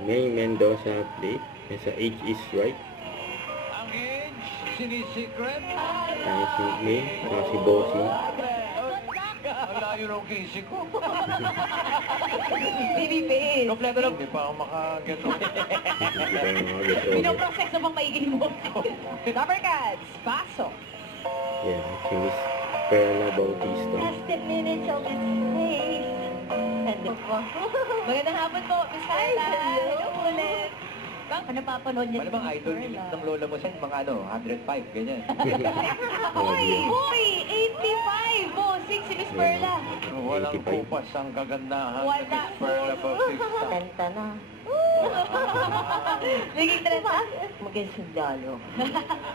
May Mendoza plate. Nasa H is right. Ang age, sinisecret. Kaya si May, saka si Bossy. Ang layo ng kisi ko. Baby face. Kompleto lang. Hindi pa ako makaget. Hindi ko na mga get over. Pinoproseso bang maiging mo? Rubber cards. Pasok. Yeah, si Miss Perla Bautista. Just a minute of space. Magandang hapon po, Miss Carla. Hello ulit. Bang, ano napapanood niya? Ano bang idol ng lola mo sa mga 105, ganyan. Uy, 85. Bossing si Miss Perla. Walang 85. kupas ang kagandahan Wala. ng Miss Perla Bautista. Kanta na. Naging trend. Maging sundalo.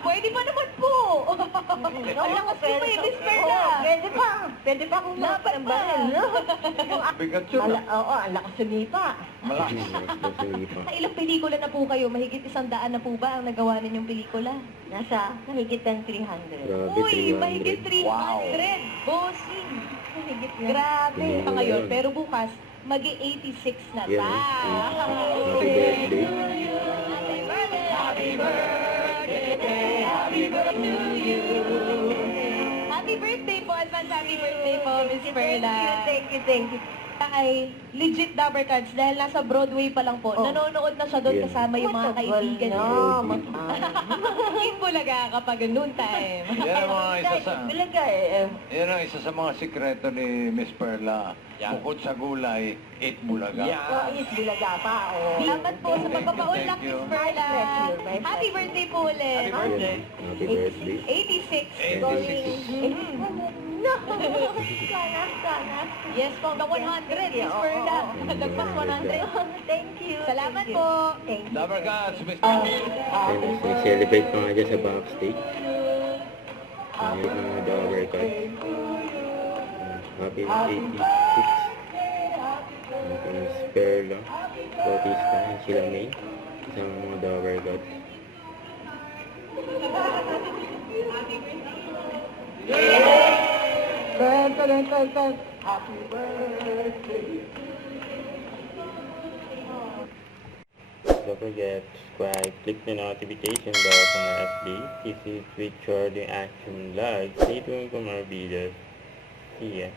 Pwede pa naman po. Ang lakas mo eh, Miss Perla. Pwede pa. Pwede pa kung Laban ng pa. baril, no? Bigat yun. Oo, ang lakas sumipa. Malakas. Sa ilang pelikula na po kayo, mahigit 100 na po ba ang nagawa ninyong pelikula? Nasa mahigit ng 300. Grabe, Uy, mahigit 300. 300. Wow. Bossing. Mahigit na. Grabe. Mm. Pa ngayon, pero bukas, mag-86 na Yeah. ta. Happy birthday. Happy birthday, happy birthday to you. Happy birthday po, advance happy birthday po, Miss Perla. Thank you, thank you. Ay legit Dabber Cards dahil nasa Broadway pa lang po. Oh. Nanonood na siya doon Yeah. kasama yung mga kaibigan niya. No, In Bulaga kapag noon time. Yan ang mga isa sa... Talaga eh. Yan ang isa sa mga sikreto ni Miss Perla. Bukod sa gulay, eat bulaga. Oh, is Bulaga pa, oh. Salamat po sa pagpapaunlak, Thank you. Miss Perla. My pleasure, my pleasure. Happy birthday po ulit. Happy birthday. Happy birthday. 86. 86. No! Sana. Yes po, the 100, Miss Perla. Lagpas 100. Thank you. Salamat thank you. po. Thank you. Dabber Cats, Miss Ayun, nag-celebrate pa nga dyan sa backstage. Ayun, mga Dower Cut. Happy 86. Ayun, Miss Perla Bautista. Ayun, sila May. Isang mga Dower Cut. Happy birthday. Don't forget to subscribe, click the notification bell on our FB. This is Richard the Action Live. Stay tuned for more videos. See ya.